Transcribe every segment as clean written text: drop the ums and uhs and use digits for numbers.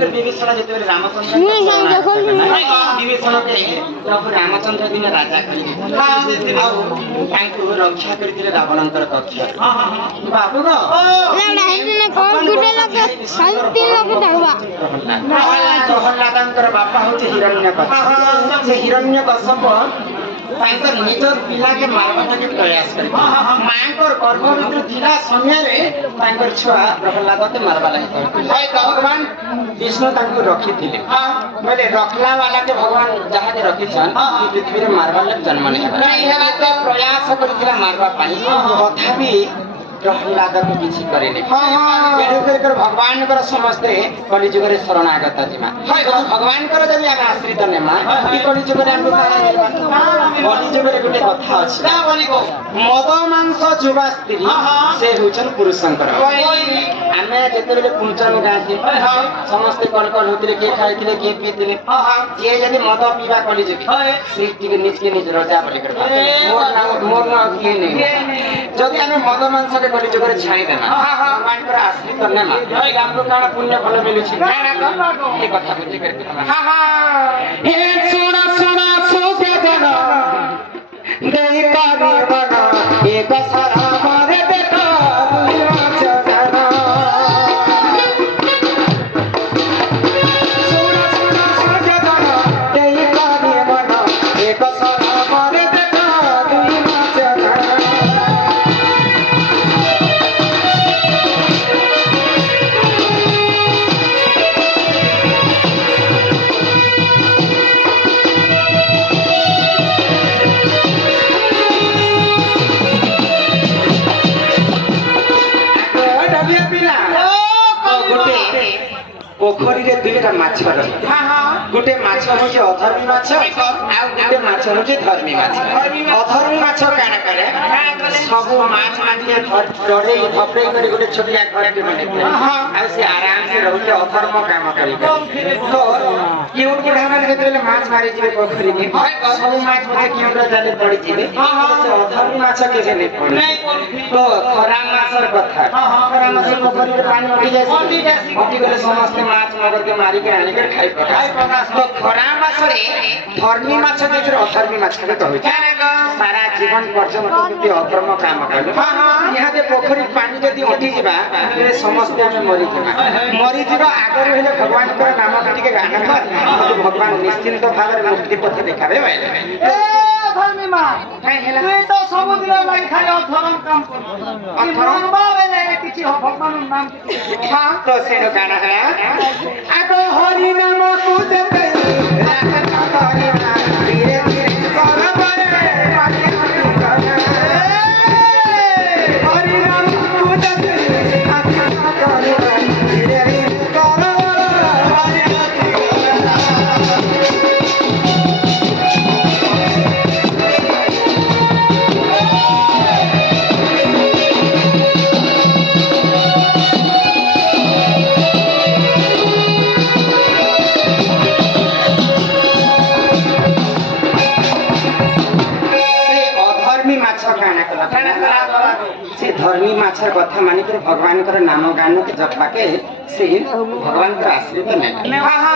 कर विभीषण जेते रामचंद्र विभीषण के प्रभु रामचंद्र दिन राजा करिले तांको रक्षा करथिले रावणंकर कक्ष बाबू रो लड़ाई कोन गुटे लोग शांति लोग दरवा प्रहलादंकर बापा होचे हिरण्यकश्यप से हिरण्यकश्यप तांकर निजर पिला के मारबाटा के प्रयास करे मांकर गर्भ भीतर थिला समय रे तांकर छुआ प्रहलाद के मारबा लागि हाय भगवान विष्णु तांको रखी थिले मैले रखला वाला के भगवान जहा के रखी छन पृथ्वी रे मारबा लागि जन्म नै हेला तो प्रयास करथिला मारबा पानी तथापि प्रहलाद को किछि करेले एडु कर भगवान कर समझते कलि जुग रे शरणागत जिमा भगवान कर जदि हम आश्रित नेमा ई कलि जुग रे हम कलि जुग रे गुटे कथा अछि ना बोली को मद मांस जुवा स्त्री से होचन पुरुष शंकर हमें जेते बेले पुंचन गाथि समस्त कल कल होतिले के खाइतिले के पीतिले जे जदि मद पीवा कलि जुग सृष्टि के नीचे निज राजा बोली कर मोर नाम के नहीं जदि हमें मद मांस के कलि जुग रे छाई देना भगवान कर आश्रित नेमा हमरो काना पुण्य फल मिलु छी ए कथा बुझी कर हे सुना सुना सुखे देना देई पारी बना एक सारा मारे देखा दुनिया चढ़ना सुना सुना सुखे देना देई पारी बना एक सारा मारे देखा दुनिया चढ़ना पोखरी रे दुईटा माछ रही गोटे माछ होचे अधर्मी माछ आ गोटे माछ होचे धर्मी माछ अधर्मी माछ काना करे सब माछ माछे डरे थपरे करे गोटे छोटिया घर के बने आ से आराम से रहते अधर्म काम करी तो केउ बुढ़ाना जेतेले माछ मारी जिवे पोखरी के सब माछ मते केउरा जाले पड़ी जिवे से अधर्मी माछ के जे नहीं पड़ी तो खरा माछर कथा खरा माछ पोखरी रे पानी उठी जाय उठी गले समस्त माछ मगर के मारी के आनी के खाई पका तो खरा माछ रे धर्मी माछ के फिर अधर्मी माछ के कहै छै सारा जीवन पर्यंत के अधर्म काम करले यहां दे पोखरी पानी जदी उठी जिबा रे समस्त हम मरी जिबा आगर हेले भगवान के नाम के गाना कर भगवान निश्चिंत भाव रे मुक्ति पथ देखाबे भाई ए धर्मी माछ काई हेला तू तो समुद्र में खाली अधर्म काम कर अधर्म बावेले किछि हो भगवान नाम हां तो सेनो गाना है आगो हरि नाम पूजते राखता हरि नाम धीरे धीरे करबे हरि नाम पूजते राखता हरि नाम धीरे धीरे करबे से धर्मी माछर कथा मानि कर भगवान कर नाम गान के जपा के से भगवान कर आश्रित नै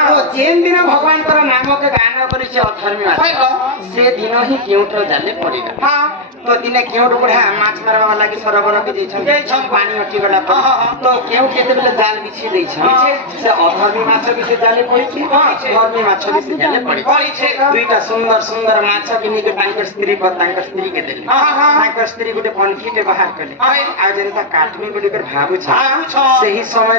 तो जेन दिन भगवान कर नाम के गान करी से अधर्मी माछ से दिन ही केउटर जाले पड़ेगा तो दिने केउट बुढ़ा माछ मारबा वाला के सरोवर के जैछन पानी उठी गला तो केउ केते बेले जाल बिछि दै छन से अधर्मी माछ बिछि जाले पड़ी छै धर्मी माछ बिछि जाले पड़ी छै दुईटा सुंदर सुंदर माछ किनि के तांकर स्त्री को तांकर स्त्री के देली तांकर स्त्री गुटे पनखी के बाहर कले आ जनता काटमी बोली कर भाबु छ सही समय